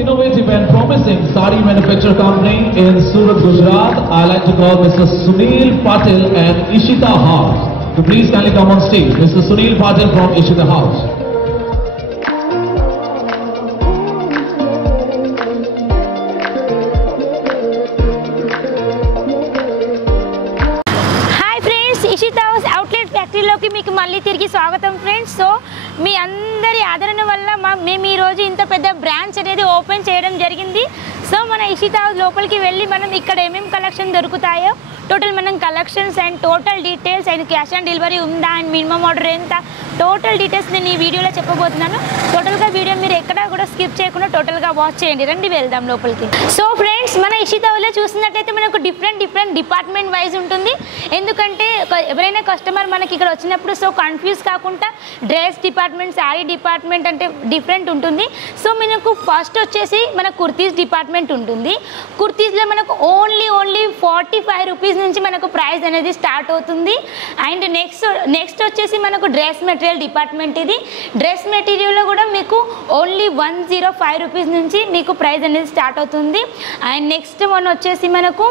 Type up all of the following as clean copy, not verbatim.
innovative and promising sari manufacturer company in Surat, Gujarat. I like to call Mr. Sunil Patil and Ishita House. So please kindly come on stage. Mr. Sunil Patil from Ishita House. ఫ్యాక్టరీలోకి మీకు మళ్ళీ తిరిగి స్వాగతం friends. So మీ అందరి ఆదరణ వల్ల మేము ఈరోజు ఇంత పెద్ద బ్రాంచ్ అనేది ఓపెన్ చేయడం జరిగింది. సో మన ఇషితా హౌస్ లోపలికి వెళ్ళి మనం ఇక్కడ ఏమేమి కలెక్షన్ దొరుకుతాయో టోటల్ మనం collections and total details and cash on delivery ఉందా అండ్ మినిమం ఆర్డర్ ఎంత టోటల్ డీటెయిల్స్ నేను ఈ వీడియోలో చెప్పబోతున్నాను. టోటల్గా వీడియో మీరు ఎక్కడా కూడా స్కిప్ చేయకుండా టోటల్గా వాచ్ చేయండి. రండి వెళ్దాం లోపలికి. సో ఫ్రెండ్స్ మన ఇషితా హౌస్లో చూసినట్లయితే మనకు డిఫరెంట్ డిపార్ట్మెంట్ వైజ్ ఉంటుంది. ఎందుకంటే ఎవరైనా కస్టమర్ మనకి ఇక్కడ వచ్చినప్పుడు సో కన్ఫ్యూజ్ కాకుండా డ్రెస్ డిపార్ట్మెంట్ శారీ డిపార్ట్మెంట్ అంటే డిఫరెంట్ ఉంటుంది. సో మనకు ఫస్ట్ వచ్చేసి మన కుర్తీస్ డిపార్ట్మెంట్ ఉంటుంది. కుర్తీస్లో మనకు ఓన్లీ 45 రూపీస్ నుంచి మనకు ప్రైస్ అనేది స్టార్ట్ అవుతుంది. అండ్ నెక్స్ట్ వచ్చేసి మనకు డ్రెస్ మెటీరియల్ డిపార్ట్మెంట్. ఇది డ్రెస్ మెటీరియల్లో కూడా మీకు ఓన్లీ 105 రూపీస్ నుంచి మీకు ప్రైస్ అనేది స్టార్ట్ అవుతుంది. అండ్ నెక్స్ట్ వన్ వచ్చేసి మనకు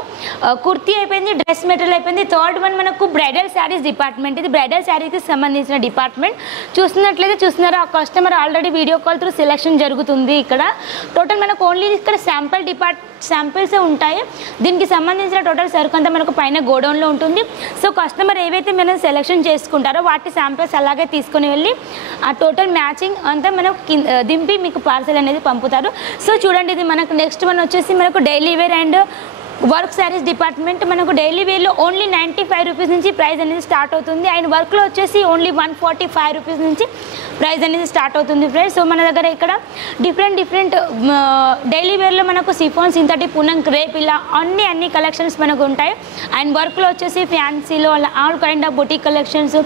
కుర్తీ అయిపోయింది, డ్రెస్ మెటీరియల్ అయిపోయింది. థర్డ్ వన్ మనకు బ్రైడల్ శారీస్ డిపార్ట్మెంట్. ఇది బ్రైడల్ శారీకి సంబంధించిన డిపార్ట్మెంట్. చూస్తున్నారా ఆ customer already video call through selection జరుగుతుంది. ఇక్కడ టోటల్ మనకు ఓన్లీ ఇక్కడ శాంపిల్సే ఉంటాయి. దీనికి సంబంధించిన టోటల్ సరుకు అంతా మనకు పైన గోడౌన్లో ఉంటుంది. సో కస్టమర్ ఏవైతే మనం సెలెక్షన్ చేసుకుంటారో వాటి శాంపిల్స్ అలాగే తీసుకొని వెళ్ళి ఆ టోటల్ మ్యాచింగ్ అంతా మనకు దింపి మీకు పార్సల్ అనేది పంపుతారు. సో చూడండి ఇది మనకు నెక్స్ట్ వన్ వచ్చేసి మనకు daily wear and work saris department. మనకు డైలీ వేర్లో ఓన్లీ 95 రూపీస్ నుంచి ప్రైస్ అనేది స్టార్ట్ అవుతుంది. అండ్ వర్క్లో వచ్చేసి ఓన్లీ 145 రూపీస్ నుంచి ప్రైస్ అనేది స్టార్ట్ అవుతుంది ఫ్రెండ్స్. సో మన దగ్గర ఇక్కడ డిఫరెంట్ డైలీ వేర్లో మనకు సిఫాన్, సింథటిక్, పూనం, క్రేప్ ఇలా అన్ని కలెక్షన్స్ మనకు ఉంటాయి. అండ్ వర్క్లో వచ్చేసి ఫ్యాన్సీలో అలా all kind of boutique collections,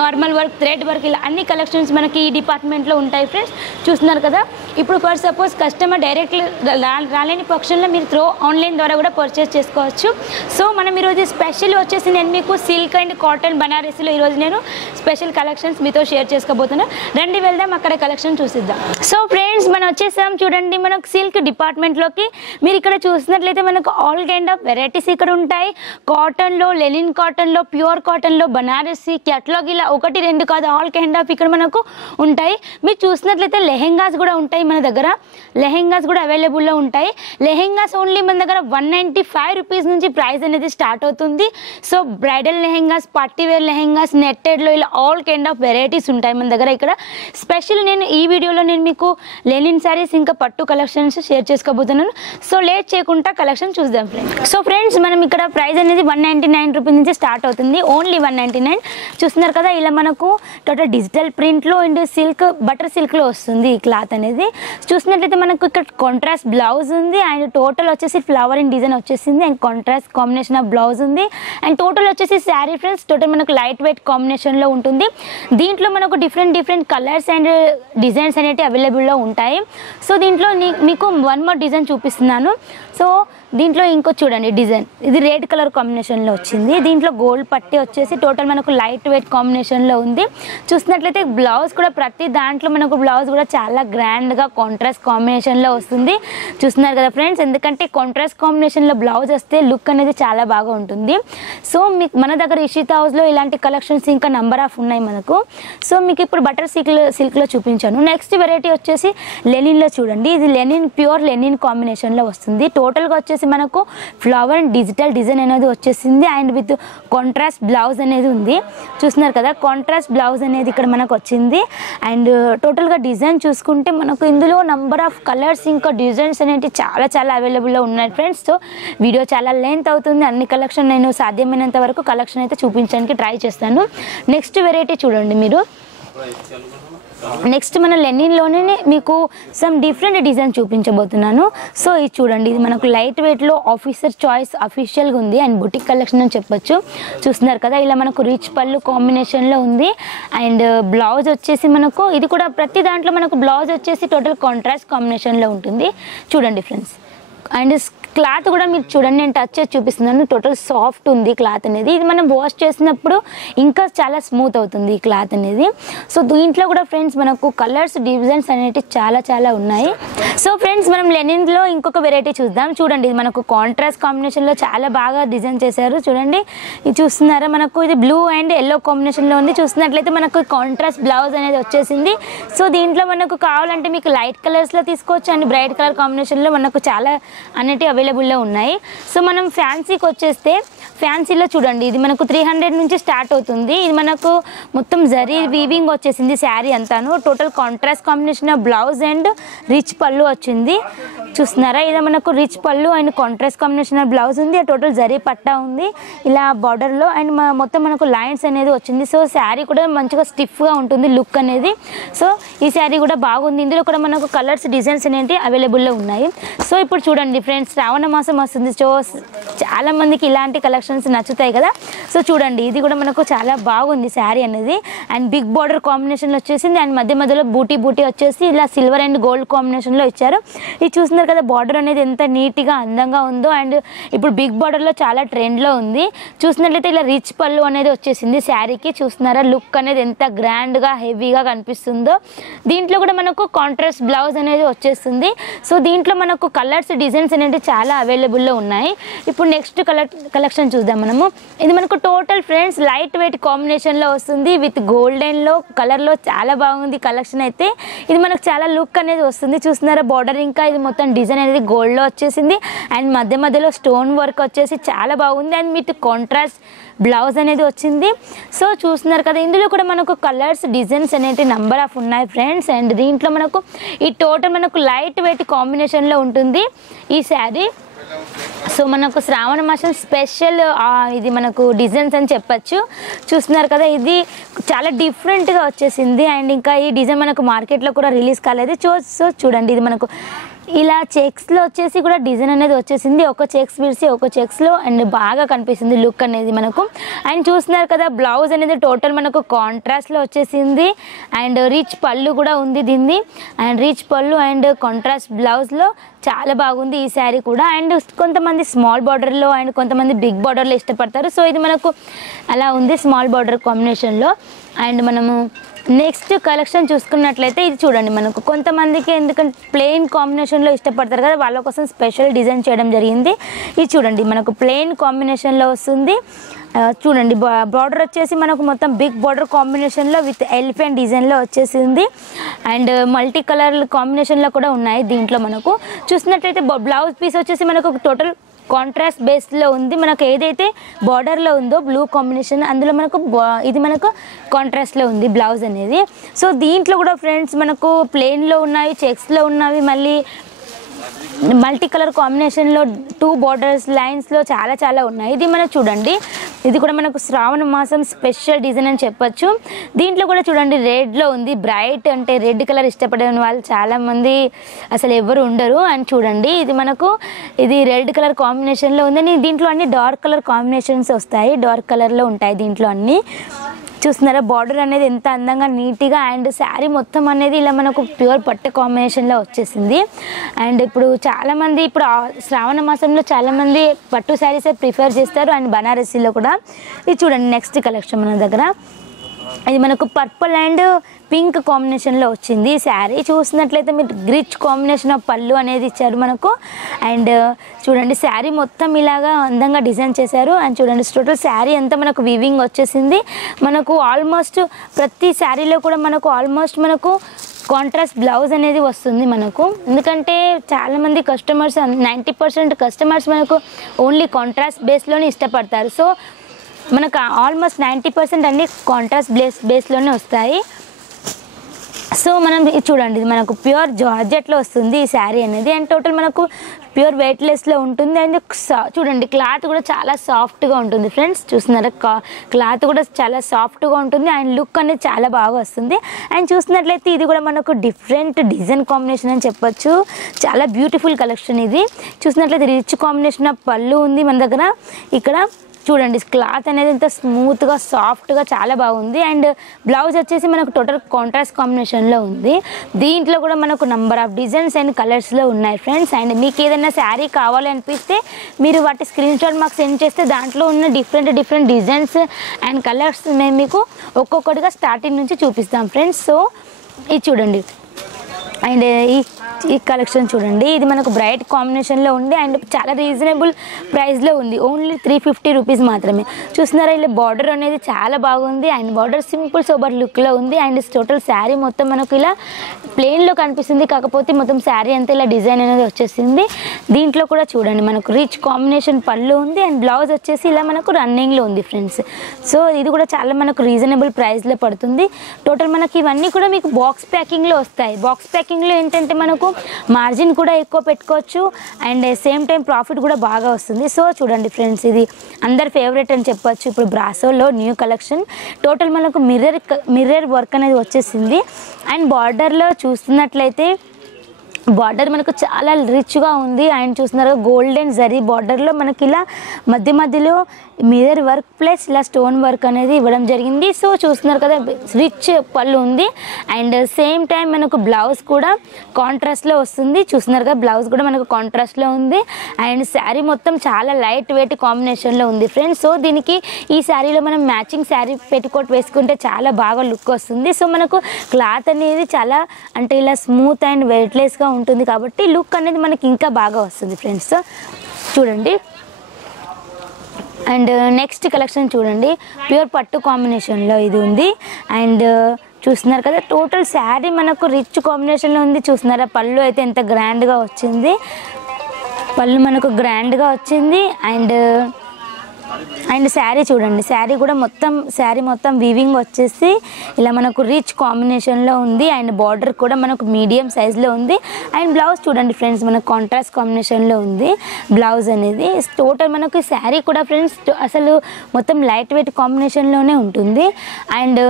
normal work, thread work ఇలా అన్ని కలెక్షన్స్ మనకి ఈ డిపార్ట్మెంట్లో ఉంటాయి ఫ్రెండ్స్. చూస్తున్నారు కదా. ఇప్పుడు ఫర్ సపోజ్ కస్టమర్ డైరెక్ట్లీ రాలేని పక్షంలో మీరు త్రూ ఆన్లైన్ ద్వారా కూడా పర్చేస్ చేసుకోవచ్చు. సో మనం ఈరోజు స్పెషల్ వచ్చేసి నేను మీకు సిల్క్ అండ్ కాటన్ బనారసీలో ఈరోజు నేను స్పెషల్ కలెక్షన్స్ మీతో షేర్ చేసుకోబోతున్నాను. రండి వెళ్దాం అక్కడ కలెక్షన్ చూసిద్దాం. సో ఫ్రెండ్స్ మనం వచ్చేసాం చూడండి మనకు సిల్క్ డిపార్ట్మెంట్లోకి. మీరు ఇక్కడ చూసినట్లయితే మనకు ఆల్ కైండ్ ఆఫ్ వెరైటీస్ ఇక్కడ ఉంటాయి. కాటన్లో, లెనిన్ కాటన్లో, ప్యూర్ కాటన్లో, బనారసీ, క్యాటలాగ్ ఇలా 1, 2 కాదు ఆల్ కైండ్ ఆఫ్ ఇక్కడ మనకు ఉంటాయి. మీరు చూసినట్లయితే లెహెంగాస్ కూడా ఉంటాయి మన దగ్గర. లెహెంగాస్ కూడా అవైలబుల్లో ఉంటాయి. లెహెంగాస్ ఓన్లీ మన దగ్గర 195 రూపీస్ నుంచి ప్రైస్ అనేది స్టార్ట్ అవుతుంది. So bridal lehengas, party wear lehengas, నెట్టెడ్లో ఇలా ఆల్ కైండ్ ఆఫ్ వెరైటీస్ ఉంటాయి మన దగ్గర. ఇక్కడ స్పెషల్ నేను ఈ వీడియోలో నేను మీకు లెనిన్ శారీస్ ఇంకా పట్టు కలెక్షన్స్ షేర్ చేసుకోబోతున్నాను. సో లేట్ చేయకుండా కలెక్షన్ చూద్దాం ఫ్రెండ్స్. సో ఫ్రెండ్స్ మనం ఇక్కడ ప్రైస్ అనేది 199 రూపీస్ నుంచి స్టార్ట్ అవుతుంది. ఓన్లీ 199. చూస్తున్నారు కదా ఇలా మనకు టోటల్ డిజిటల్ ప్రింట్లో అండ్ సిల్క్, బటర్ సిల్క్లో వస్తుంది ఈ క్లాత్ అనేది. చూసినట్లయితే మనకు ఇక్కడ కాంట్రాస్ట్ బ్లౌజ్ ఉంది. అండ్ టోటల్ వచ్చేసి ఫ్లవర్ అండ్ డిజైన్ వచ్చేసింది. And contrast combination of blouse ఉంది. అండ్ టోటల్ వచ్చేసి శారీ ఫ్రెండ్స్ టోటల్ మనకు లైట్ వెయిట్ కాంబినేషన్లో ఉంటుంది. దీంట్లో మనకు డిఫరెంట్ కలర్స్ అండ్ డిజైన్స్ అనేవి అవైలబుల్లో ఉంటాయి. సో దీంట్లో మీకు వన్ మోర్ డిజైన్ చూపిస్తున్నాను. సో దీంట్లో ఇంకో చూడండి డిజైన్, ఇది రెడ్ కలర్ కాంబినేషన్లో వచ్చింది. దీంట్లో గోల్డ్ పట్టి వచ్చేసి టోటల్ మనకు లైట్ వెయిట్ కాంబినేషన్లో ఉంది. చూసినట్లయితే బ్లౌజ్ కూడా ప్రతి దాంట్లో మనకు బ్లౌజ్ కూడా చాలా గ్రాండ్గా కాంట్రాస్ట్ కాంబినేషన్లో వస్తుంది. చూస్తున్నారు కదా ఫ్రెండ్స్. ఎందుకంటే కాంట్రాస్ట్ కాంబినేషన్లో బ్లౌజ్ వస్తే లుక్ అనేది చాలా బాగా ఉంటుంది. సో మీకు మన దగ్గర ఇషితా హౌస్లో ఇలాంటి కలెక్షన్స్ ఇంకా నంబర్ ఆఫ్ ఉన్నాయి మనకు. సో మీకు ఇప్పుడు బటర్ సిల్క్లో చూపించాను. నెక్స్ట్ వెరైటీ వచ్చేసి లెనిన్లో చూడండి. ఇది లెనిన్, ప్యూర్ లెనిన్ కాంబినేషన్లో వస్తుంది. టోటల్గా వచ్చేసి మనకు ఫ్లవర్ అండ్ డిజిటల్ డిజైన్ అనేది వచ్చేసింది. అండ్ విత్ కాంట్రాస్ట్ బ్లౌజ్ అనేది ఉంది. చూస్తున్నారు కదా కాంట్రాస్ట్ బ్లౌజ్ అనేది ఇక్కడ మనకు వచ్చింది. అండ్ టోటల్గా డిజైన్ చూసుకుంటే మనకు ఇందులో నంబర్ ఆఫ్ కలర్స్ ఇంకా డిజైన్స్ అనేవి చాలా అవైలబుల్లో ఉన్నాయి ఫ్రెండ్స్. సో వీడియో చాలా లెంత్ అవుతుంది. అన్ని కలెక్షన్ నేను సాధ్యమైనంత వరకు కలెక్షన్ అయితే చూపించడానికి ట్రై చేస్తాను. నెక్స్ట్ వెరైటీ చూడండి మీరు. నెక్స్ట్ మన లెనిన్లోనే మీకు సమ్ డిఫరెంట్ డిజైన్ చూపించబోతున్నాను. సో ఇది చూడండి, ఇది మనకు లైట్ వెయిట్లో ఆఫీసర్ చాయిస్ అఫీషియల్గా ఉంది అండ్ బుటిక్ కలెక్షన్ అని చెప్పొచ్చు. చూస్తున్నారు కదా ఇలా మనకు రిచ్ పళ్ళు కాంబినేషన్లో ఉంది. అండ్ బ్లౌజ్ వచ్చేసి మనకు ఇది కూడా ప్రతి దాంట్లో మనకు బ్లౌజ్ వచ్చేసి టోటల్ కాంట్రాస్ట్ కాంబినేషన్లో ఉంటుంది. చూడండి ఫ్రెండ్స్ అండ్ క్లాత్ కూడా మీరు చూడండి, నేను టచ్ చేసి చూపిస్తున్నాను. టోటల్ సాఫ్ట్ ఉంది క్లాత్ అనేది. ఇది మనం వాష్ చేసినప్పుడు ఇంకా చాలా స్మూత్ అవుతుంది ఈ క్లాత్ అనేది. సో దీంట్లో కూడా ఫ్రెండ్స్ మనకు కలర్స్ డిజైన్స్ అనేవి చాలా ఉన్నాయి. సో ఫ్రెండ్స్ మనం లెనిన్లో ఇంకొక వెరైటీ చూద్దాం. చూడండి, ఇది మనకు కాంట్రాస్ట్ కాంబినేషన్లో చాలా బాగా డిజైన్ చేశారు. చూడండి, ఇది చూస్తున్నారా, మనకు ఇది బ్లూ అండ్ ఎల్లో కాంబినేషన్లో ఉంది. చూస్తున్నట్లయితే మనకు కాంట్రాస్ట్ బ్లౌజ్ అనేది వచ్చేసింది. సో దీంట్లో మనకు కావాలంటే మీకు లైట్ కలర్స్లో తీసుకోవచ్చు అండ్ బ్రైట్ కలర్ కాంబినేషన్లో మనకు చాలా అనేటివి అవైలబుల్లో ఉన్నాయి. సో మనం ఫ్యాన్సీకి వచ్చేస్తే ఫ్యాన్సీలో చూడండి, ఇది మనకు 300 నుంచి స్టార్ట్ అవుతుంది. ఇది మనకు మొత్తం జరీ వీవింగ్ వచ్చేసింది శారీ అంతాను. Total contrast combination blouse and rich పళ్ళు వచ్చింది. చూస్తున్నారా, ఇది మనకు రిచ్ పళ్ళు అండ్ కాంట్రాస్ట్ కాంబినేషన్ బ్లౌజ్ ఉంది. టోటల్ జరీ పట్టా ఉంది ఇలా బార్డర్లో అండ్ మొత్తం మనకు లైన్స్ అనేది వచ్చింది. సో శారీ కూడా మంచిగా స్టిఫ్గా ఉంటుంది లుక్ అనేది. సో ఈ శారీ కూడా బాగుంది. ఇందులో కూడా మనకు కలర్స్ డిజైన్స్ అనేవి అవైలబుల్లో ఉన్నాయి. సో ఇప్పుడు చూడండి ఫ్రెండ్స్, శ్రావణ మాసం వస్తుంది. సో చాలా మందికి ఇలాంటి కలెక్షన్స్ నచ్చుతాయి కదా. సో చూడండి, ఇది కూడా మనకు చాలా బాగుంది శారీ అనేది. అండ్ బిగ్ బార్డర్ కాంబినేషన్లో వచ్చేసింది అండ్ మధ్యలో బూటీ వచ్చేసి ఇలా సిల్వర్ అండ్ గోల్డ్ కాంబినేషన్లో ఇచ్చారు. ఇది చూస్తున్నారు కదా, బార్డర్ అనేది ఎంత నీట్గా అందంగా ఉందో. అండ్ ఇప్పుడు బిగ్ బార్డర్లో చాలా ట్రెండ్లో ఉంది. చూసినట్లయితే ఇలా రిచ్ పళ్ళు అనేది వచ్చేసింది శారీకి. చూస్తున్నారా, లుక్ అనేది ఎంత గ్రాండ్గా హెవీగా కనిపిస్తుందో. దీంట్లో కూడా మనకు కాంట్రాస్ట్ బ్లౌజ్ అనేది వచ్చేస్తుంది. సో దీంట్లో మనకు కలర్స్ డిజైన్స్ అనేవి చాలా అవైలబుల్లో ఉన్నాయి. ఇప్పుడు నెక్స్ట్ కలెక్షన్ చూద్దాం మనము. ఇది మనకు టోటల్ ఫ్రెండ్స్ లైట్ వెయిట్ కాంబినేషన్లో వస్తుంది విత్ గోల్డెన్లో కలర్లో చాలా బాగుంది కలెక్షన్ అయితే. ఇది మనకు చాలా లుక్ అనేది వస్తుంది. చూస్తున్నారా, బార్డర్ ఇంకా ఇది మొత్తం డిజైన్ అనేది గోల్డ్లో వచ్చేసింది అండ్ మధ్యలో స్టోన్ వర్క్ వచ్చేసి చాలా బాగుంది అండ్ విత్ కాంట్రాస్ట్ బ్లౌజ్ అనేది వచ్చింది. సో చూస్తున్నారు కదా, ఇందులో కూడా మనకు కలర్స్ డిజైన్స్ అనేవి నంబర్ ఆఫ్ ఉన్నాయి ఫ్రెండ్స్. అండ్ దీంట్లో మనకు ఈ టోటల్ మనకు లైట్ వెయిట్ కాంబినేషన్లో ఉంటుంది ఈ శారీ. సో మనకు శ్రావణ మాసం స్పెషల్ ఇది మనకు డిజైన్స్ అని చెప్పచ్చు. చూస్తున్నారు కదా, ఇది చాలా డిఫరెంట్గా వచ్చేసింది అండ్ ఇంకా ఈ డిజైన్ మనకు మార్కెట్లో కూడా రిలీజ్ కాలేదు. సో చూడండి, ఇది మనకు ఇలా చెక్స్లో వచ్చేసి కూడా డిజైన్ అనేది వచ్చేసింది. ఒక చెక్స్ విడిసి ఒక చెక్స్లో అండ్ బాగా కనిపిస్తుంది లుక్ అనేది మనకు. అండ్ చూస్తున్నారు కదా, బ్లౌజ్ అనేది టోటల్ మనకు కాంట్రాస్ట్లో వచ్చేసింది అండ్ రిచ్ పళ్ళు కూడా ఉంది దీన్ని. అండ్ రిచ్ పళ్ళు అండ్ కాంట్రాస్ట్ బ్లౌజ్లో చాలా బాగుంది ఈ శారీ కూడా. అండ్ కొంతమంది స్మాల్ బార్డర్లో అండ్ కొంతమంది బిగ్ బార్డర్లో ఇష్టపడతారు. సో ఇది మనకు అలా ఉంది స్మాల్ బార్డర్ కాంబినేషన్లో. అండ్ మనము నెక్స్ట్ కలెక్షన్ చూసుకున్నట్లయితే ఇది చూడండి, మనకు కొంతమందికి ఎందుకంటే ప్లెయిన్ కాంబినేషన్లో ఇష్టపడతారు కదా, వాళ్ళ కోసం స్పెషల్ డిజైన్ చేయడం జరిగింది. ఇది చూడండి, మనకు ప్లెయిన్ కాంబినేషన్లో వస్తుంది. చూడండి, బార్డర్ వచ్చేసి మనకు మొత్తం బిగ్ బార్డర్ కాంబినేషన్లో విత్ ఎలిఫెంట్ డిజైన్లో వచ్చేసింది అండ్ మల్టీ కలర్ కాంబినేషన్లో కూడా ఉన్నాయి దీంట్లో. మనకు చూసినట్లయితే బ్లౌజ్ పీస్ వచ్చేసి మనకు టోటల్ కాంట్రాస్ట్ బేస్లో ఉంది. మనకు ఏదైతే బార్డర్లో ఉందో బ్లూ కాంబినేషన్, అందులో మనకు ఇది మనకు కాంట్రాస్ట్లో ఉంది బ్లౌజ్ అనేది. సో దీంట్లో కూడా ఫ్రెండ్స్ మనకు ప్లెయిన్లో ఉన్నాయి, చెక్స్లో ఉన్నవి, మళ్ళీ మల్టీ కలర్ కాంబినేషన్లో 2 బార్డర్స్ లైన్స్లో చాలా ఉన్నాయి. ఇది మనం చూడండి, ఇది కూడా మనకు శ్రావణ మాసం స్పెషల్ డిజైన్ అని చెప్పచ్చు. దీంట్లో కూడా చూడండి రెడ్లో ఉంది. బ్రైట్ అంటే రెడ్ కలర్ ఇష్టపడే వాళ్ళు చాలామంది అసలు ఎవరు ఉండరు. అండ్ చూడండి, ఇది మనకు ఇది రెడ్ కలర్ కాంబినేషన్లో ఉందని దీంట్లో అన్ని డార్క్ కలర్ కాంబినేషన్స్ వస్తాయి, డార్క్ కలర్లో ఉంటాయి దీంట్లో అన్నీ. చూస్తున్నారా, బార్డర్ అనేది ఎంత అందంగా నీట్గా అండ్ శారీ మొత్తం అనేది ఇలా మనకు ప్యూర్ పట్టు కాంబినేషన్లో వచ్చేసింది. అండ్ ఇప్పుడు చాలామంది ఇప్పుడు శ్రావణ మాసంలో చాలామంది పట్టు శారీసే ప్రిఫర్ చేస్తారు అండ్ బనారసీలో కూడా. ఇది చూడండి నెక్స్ట్ కలెక్షన్ మన దగ్గర. ఇది మనకు పర్పుల్ అండ్ పింక్ కాంబినేషన్లో వచ్చింది శారీ. చూసినట్లయితే మీరు రిచ్ కాంబినేషన్ ఆఫ్ పళ్ళు అనేది ఇచ్చారు మనకు. అండ్ చూడండి, శారీ మొత్తం ఇలాగా అందంగా డిజైన్ చేశారు. అండ్ చూడండి, టోటల్ శారీ అంతా మనకు వీవింగ్ వచ్చేసింది. మనకు ఆల్మోస్ట్ ప్రతి శారీలో కూడా మనకు ఆల్మోస్ట్ మనకు కాంట్రాస్ట్ బ్లౌజ్ అనేది వస్తుంది మనకు. ఎందుకంటే చాలామంది కస్టమర్స్ 90% కస్టమర్స్ మనకు ఓన్లీ కాంట్రాస్ట్ బేస్లోనే ఇష్టపడతారు. సో మనకు ఆల్మోస్ట్ 90% అన్ని కాంట్రాస్ట్ బేస్లోనే వస్తాయి. సో మనం ఇది చూడండి, ఇది మనకు ప్యూర్ జార్జెట్లో వస్తుంది ఈ శారీ అనేది. అండ్ టోటల్ మనకు ప్యూర్ వెయిట్లెస్లో ఉంటుంది. అండ్ చూడండి, క్లాత్ కూడా చాలా సాఫ్ట్గా ఉంటుంది ఫ్రెండ్స్. చూస్తున్నారా, క్లాత్ కూడా చాలా సాఫ్ట్గా ఉంటుంది అండ్ లుక్ అనేది చాలా బాగా వస్తుంది. అండ్ చూసినట్లయితే ఇది కూడా మనకు డిఫరెంట్ డిజైన్ కాంబినేషన్ అని చెప్పొచ్చు. చాలా బ్యూటిఫుల్ కలెక్షన్ ఇది. చూసినట్లయితే రిచ్ కాంబినేషన్ ఆఫ్ పళ్ళు ఉంది మన దగ్గర. ఇక్కడ చూడండి క్లాత్ అనేది ఎంత స్మూత్గా సాఫ్ట్గా చాలా బాగుంది. అండ్ బ్లౌజ్ వచ్చేసి మనకు టోటల్ కాంట్రాస్ట్ కాంబినేషన్లో ఉంది. దీంట్లో కూడా మనకు నంబర్ ఆఫ్ డిజైన్స్ అండ్ కలర్స్లో ఉన్నాయి ఫ్రెండ్స్. అండ్ మీకు ఏదైనా శారీ కావాలి అనిపిస్తే మీరు వాటి స్క్రీన్ షాట్ మాకు సెండ్ చేస్తే దాంట్లో ఉన్న డిఫరెంట్ డిజైన్స్ అండ్ కలర్స్ మేము మీకు ఒక్కొక్కటిగా స్టార్టింగ్ నుంచి చూపిస్తాం ఫ్రెండ్స్. సో ఇది చూడండి. అండ్ ఈ కలెక్షన్ చూడండి, ఇది మనకు బ్రైట్ కాంబినేషన్లో ఉంది అండ్ చాలా రీజనబుల్ ప్రైస్లో ఉంది. ఓన్లీ 350 రూపీస్ మాత్రమే. చూస్తున్నారా, ఇలా బార్డర్ అనేది చాలా బాగుంది అండ్ బార్డర్ సింపుల్ సోబర్ లుక్లో ఉంది. అండ్ టోటల్ శారీ మొత్తం మనకు ఇలా ప్లెయిన్లో కనిపిస్తుంది, కాకపోతే మొత్తం శారీ అంతా ఇలా డిజైన్ అనేది వచ్చేసింది. దీంట్లో కూడా చూడండి మనకు రిచ్ కాంబినేషన్ పళ్ళు ఉంది అండ్ బ్లౌజ్ వచ్చేసి ఇలా మనకు రన్నింగ్లో ఉంది ఫ్రెండ్స్. సో ఇది కూడా చాలా మనకు రీజనబుల్ ప్రైస్లో పడుతుంది. టోటల్ మనకి ఇవన్నీ కూడా మీకు బాక్స్ ప్యాకింగ్లో వస్తాయి. బాక్స్ ప్యాకింగ్లో ఏంటంటే మనకు మార్జిన్ కూడా ఎక్కువ పెట్టుకోవచ్చు అండ్ సేమ్ టైం ప్రాఫిట్ కూడా బాగా వస్తుంది. సో చూడండి ఫ్రెండ్స్, ఇది అందరి ఫేవరెట్ అని చెప్పొచ్చు. ఇప్పుడు బ్రాసోలో న్యూ కలెక్షన్ టోటల్ మనకు మిర్రర్ వర్క్ అనేది వచ్చేసింది. అండ్ బార్డర్లో చూస్తున్నట్లయితే బార్డర్ మనకు చాలా రిచ్గా ఉంది. అండ్ చూస్తున్నారు గోల్డెన్ జరీ బార్డర్లో మనకి ఇలా మధ్యలో మిర్రర్ వర్క్ ప్లస్ ఇలా స్టోన్ వర్క్ అనేది ఇవ్వడం జరిగింది. సో చూస్తున్నారు కదా, రిచ్ పళ్ళు ఉంది అండ్ సేమ్ టైం మనకు బ్లౌజ్ కూడా కాంట్రాస్ట్లో వస్తుంది. చూస్తున్నారు కదా, బ్లౌజ్ కూడా మనకు కాంట్రాస్ట్లో ఉంది అండ్ శారీ మొత్తం చాలా లైట్ వెయిట్ కాంబినేషన్లో ఉంది ఫ్రెండ్స్. సో దీనికి ఈ శారీలో మనం మ్యాచింగ్ శారీ పెట్టుకోట్ వేసుకుంటే చాలా బాగా లుక్ వస్తుంది. సో మనకు క్లాత్ అనేది చాలా అంటే ఇలా స్మూత్ అండ్ వెయిట్లెస్గా ఉంటుంది కాబట్టి లుక్ అనేది మనకి ఇంకా బాగా వస్తుంది ఫ్రెండ్స్. చూడండి. అండ్ నెక్స్ట్ కలెక్షన్ చూడండి, ప్యూర్ పట్టు కాంబినేషన్లో ఇది ఉంది. అండ్ చూస్తున్నారు కదా, టోటల్ శారీ మనకు రిచ్ కాంబినేషన్లో ఉంది. చూస్తున్నారా, పళ్ళు అయితే ఎంత గ్రాండ్గా వచ్చింది. పళ్ళు మనకు గ్రాండ్గా వచ్చింది. అండ్ శారీ చూడండి, శారీ మొత్తం వీవింగ్ వచ్చేసి ఇలా మనకు రిచ్ కాంబినేషన్లో ఉంది. అండ్ బార్డర్ కూడా మనకు మీడియం సైజ్లో ఉంది. అండ్ బ్లౌజ్ చూడండి ఫ్రెండ్స్, మనకు కాంట్రాస్ట్ కాంబినేషన్లో ఉంది బ్లౌజ్ అనేది. టోటల్ మనకు శారీ కూడా ఫ్రెండ్స్ అసలు మొత్తం లైట్ వెయిట్ కాంబినేషన్లోనే ఉంటుంది. అండ్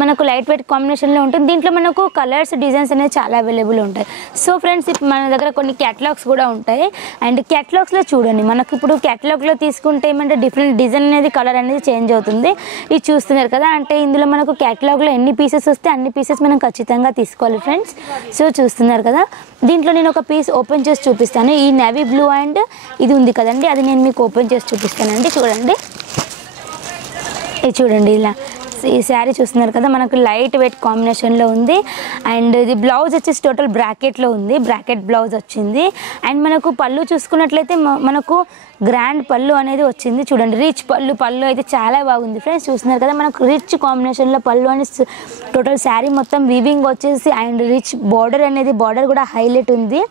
మనకు లైట్ వెయిట్ కాంబినేషన్లో ఉంటుంది. దీంట్లో మనకు కలర్స్ డిజైన్స్ అనేది చాలా అవైలబుల్ ఉంటాయి. సో ఫ్రెండ్స్, ఇప్పుడు మన దగ్గర కొన్ని క్యాటలాగ్స్ కూడా ఉంటాయి. అండ్ క్యాటలాగ్స్లో చూడండి, మనకు ఇప్పుడు క్యాటలాగ్లో తీసుకుంటే ఏమంటే డిఫరెంట్ డిజైన్ అనేది కలర్ అనేది చేంజ్ అవుతుంది. ఇది చూస్తున్నారు కదా, అంటే ఇందులో మనకు క్యాటలాగ్లో ఎన్ని పీసెస్ వస్తే అన్ని పీసెస్ మనం ఖచ్చితంగా తీసుకోవాలి ఫ్రెండ్స్. సో చూస్తున్నారు కదా, దీంట్లో నేను ఒక పీస్ ఓపెన్ చేసి చూపిస్తాను. ఈ నేవీ బ్లూ అండ్ ఇది ఉంది కదండి, అది నేను మీకు ఓపెన్ చేసి చూపిస్తానండి. చూడండి, ఇది చూడండి, ఇలా ఈ శారీ చూస్తున్నారు కదా, మనకు లైట్ వెయిట్ కాంబినేషన్లో ఉంది. అండ్ ఇది బ్లౌజ్ వచ్చేసి టోటల్ బ్రాకెట్లో ఉంది, బ్రాకెట్ బ్లౌజ్ వచ్చింది. అండ్ మనకు పళ్ళు చూసుకున్నట్లయితే మనకు గ్రాండ్ పళ్ళు అనేది వచ్చింది. చూడండి, రిచ్ పళ్ళు అయితే చాలా బాగుంది ఫ్రెండ్స్. చూస్తున్నారు కదా, మనకు రిచ్ కాంబినేషన్లో పళ్ళు అని టోటల్ శారీ మొత్తం వీవింగ్ వచ్చేసి అండ్ రిచ్ బార్డర్ కూడా హైలైట్ ఉంది.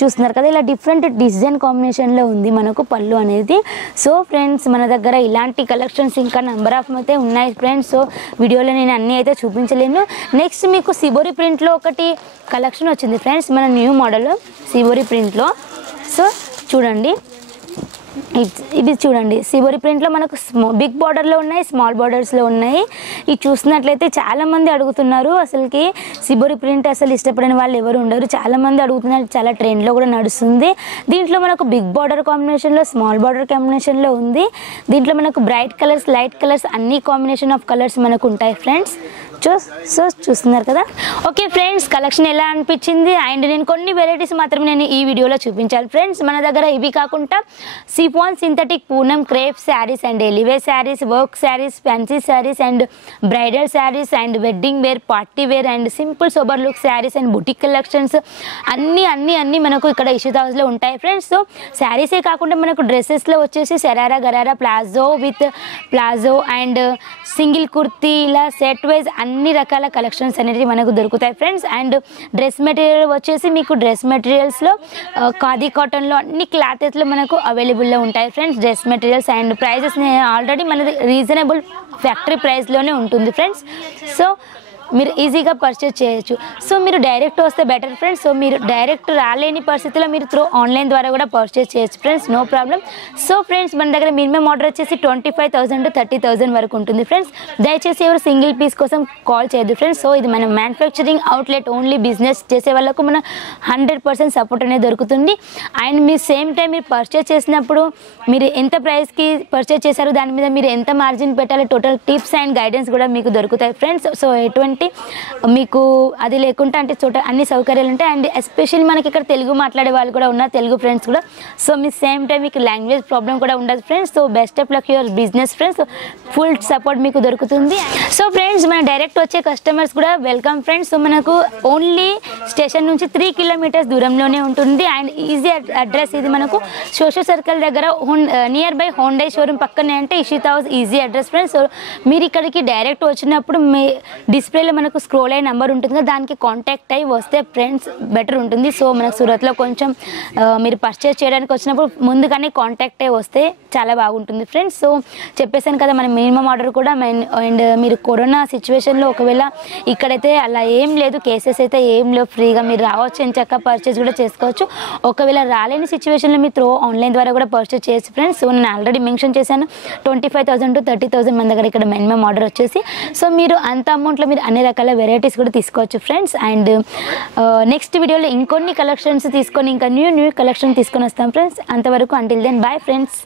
చూస్తున్నారు కదా, ఇలా డిఫరెంట్ డిజైన్ కాంబినేషన్లో ఉంది మనకు పళ్ళు అనేది. సో ఫ్రెండ్స్, మన దగ్గర ఇలాంటి కలెక్షన్స్ ఇంకా నెంబర్ ఆఫ్ అయితే ఉన్నాయి ఫ్రెండ్స్. సో వీడియోలో నేను అన్నీ అయితే చూపించలేను. నెక్స్ట్ మీకు సిబోరి ప్రింట్లో ఒకటి కలెక్షన్ వచ్చింది ఫ్రెండ్స్, మన న్యూ మోడల్ సిబోరి ప్రింట్లో. సో చూడండి, ఇది చూడండి, సిబోరి ప్రింట్లో మనకు బిగ్ బార్డర్లో ఉన్నాయి, స్మాల్ బార్డర్స్లో ఉన్నాయి. ఇది చూసినట్లయితే చాలామంది అడుగుతున్నారు. అసలుకి సిబోరి ప్రింట్ అసలు ఇష్టపడని వాళ్ళు ఎవరు ఉండరు, చాలామంది అడుగుతున్నారు, చాలా ట్రెండ్లో కూడా నడుస్తుంది. దీంట్లో మనకు బిగ్ బార్డర్ కాంబినేషన్లో స్మాల్ బార్డర్ కాంబినేషన్లో ఉంది. దీంట్లో మనకు బ్రైట్ కలర్స్, లైట్ కలర్స్, అన్ని కాంబినేషన్ ఆఫ్ కలర్స్ మనకు ఉంటాయి ఫ్రెండ్స్. సో చూస్తున్నారు కదా. ఓకే ఫ్రెండ్స్, కలెక్షన్ ఎలా అనిపించింది? అండ్ నేను కొన్ని వెరైటీస్ మాత్రం నేను ఈ వీడియోలో చూపించాలి ఫ్రెండ్స్. మన దగ్గర ఇవి కాకుండా chiffon, synthetic, Poonam, crepe saris and ఎలివేర్ saris, work saris, fancy saris and bridal saris and wedding wear, party wear and simple sober look saris and boutique collections అన్నీ మనకు ఇక్కడ ఇషితా హౌస్లో ఉంటాయి ఫ్రెండ్స్. సో శారీసే కాకుండా మనకు డ్రెస్సెస్లో వచ్చేసి sharara, gharara, palazzo and single kurti, ఇలా సెట్ వైజ్ అన్ని రకాల కలెక్షన్స్ అనేవి మనకు దొరుకుతాయి ఫ్రెండ్స్. అండ్ డ్రెస్ మెటీరియల్ వచ్చేసి మీకు డ్రెస్ మెటీరియల్స్లో ఖాదీ కాటన్లో అన్ని క్లాతెస్లో మనకు అవైలబుల్లో ఉంటాయి friends dress materials. And prices already మనది రీజనబుల్ ఫ్యాక్టరీ ప్రైస్లోనే ఉంటుంది ఫ్రెండ్స్. సో మీరు ఈజీగా పర్చేస్ చేయొచ్చు. సో మీరు డైరెక్ట్ వస్తే బెటర్ ఫ్రెండ్స్. సో మీరు డైరెక్ట్ రాలేని పరిస్థితిలో మీరు త్రూ ఆన్లైన్ ద్వారా కూడా పర్చేస్ చేయొచ్చు friends, no problem. So friends మన దగ్గర మినిమం ఆర్డర్ వచ్చేసి 25,000 to 30,000 వరకు ఉంటుంది ఫ్రెండ్స్. దయచేసి ఎవరు సింగిల్ పీస్ కోసం కాల్ చేయొద్దు ఫ్రెండ్స్. సో ఇది మన మ్యానుఫ్యాక్చరింగ్ అవుట్లెట్, ఓన్లీ బిజినెస్ చేసే వాళ్ళకు మన 100% సపోర్ట్ అనేది దొరుకుతుంది. అండ్ మీ సేమ్ టైం మీరు పర్చేస్ చేసినప్పుడు మీరు ఎంత ప్రైస్కి పర్చేస్ చేశారో దాని మీద మీరు ఎంత మార్జిన్ పెట్టాలో టోటల్ టిప్స్ అండ్ గైడెన్స్ కూడా మీకు దొరుకుతాయి ఫ్రెండ్స్. సో ఎటువంటి మీకు అది లేకుండా అంటే అన్ని సౌకర్యాలు ఉంటాయి. అండ్ ఎస్పెషల్లీ మనకి ఇక్కడ తెలుగు మాట్లాడే వాళ్ళు కూడా ఉన్నారు, తెలుగు ఫ్రెండ్స్ కూడా. సో మీ సేమ్ టైం మీకు లాంగ్వేజ్ ప్రాబ్లం కూడా ఉండదు friends. So best of luck your business friends. Full support మీకు దొరుకుతుంది. సో ఫ్రెండ్స్ మన డైరెక్ట్ వచ్చే కస్టమర్స్ కూడా వెల్కమ్ ఫ్రెండ్స్. సో మనకు ఓన్లీ స్టేషన్ నుంచి 3 kilometers దూరంలోనే ఉంటుంది. అండ్ ఈజీ అడ్రస్ ఇది మనకు సోషల్ సర్కిల్ దగ్గర నియర్ బై హోండా షోరూమ్ పక్కనే అంటే Ishita house easy address friends. So మీరు ఇక్కడికి డైరెక్ట్ వచ్చినప్పుడు మీ డిస్ప్లేలో మనకు స్క్రోల్ అయ్యే నెంబర్ ఉంటుంది కదా, దానికి కాంటాక్ట్ అయ్యి వస్తే ఫ్రెండ్స్ బెటర్ ఉంటుంది. సో మనకు సూరత్లో కొంచెం మీరు పర్చేస్ చేయడానికి వచ్చినప్పుడు ముందుగానే కాంటాక్ట్ అయ్యి వస్తే చాలా బాగుంటుంది ఫ్రెండ్స్. సో చెప్పేసాను కదా మన మినిమం ఆర్డర్ కూడా అండ్ మీరు కరోనా సిచ్యువేషన్లో ఒకవేళ ఇక్కడైతే అలా ఏం లేదు, కేసెస్ అయితే ఏం లేవు, ఫ్రీగా మీరు రావచ్చు, ఎంచక్క పర్చేస్ కూడా చేసుకోవచ్చు. ఒకవేళ రాలేని సిచ్యువేషన్లో మీరు త్రూ ఆన్లైన్ ద్వారా కూడా పర్చేస్ చేయొచ్చు ఫ్రెండ్స్. సో నేను ఆల్రెడీ మెన్షన్ చేశాను 25,000 to 30,000 మన దగ్గర ఇక్కడ మినిమం ఆర్డర్ వచ్చేసి. సో మీరు అంత అమౌంట్లో మీరు అన్ని రకాల వెరైటీస్ కూడా తీసుకోవచ్చు ఫ్రెండ్స్. అండ్ నెక్స్ట్ వీడియోలో ఇంకొన్ని కలెక్షన్స్ తీసుకొని ఇంకా న్యూ కలెక్షన్ తీసుకొని వస్తాం ఫ్రెండ్స్. అంతవరకు అంటిల్ దెన్ బాయ్ ఫ్రెండ్స్.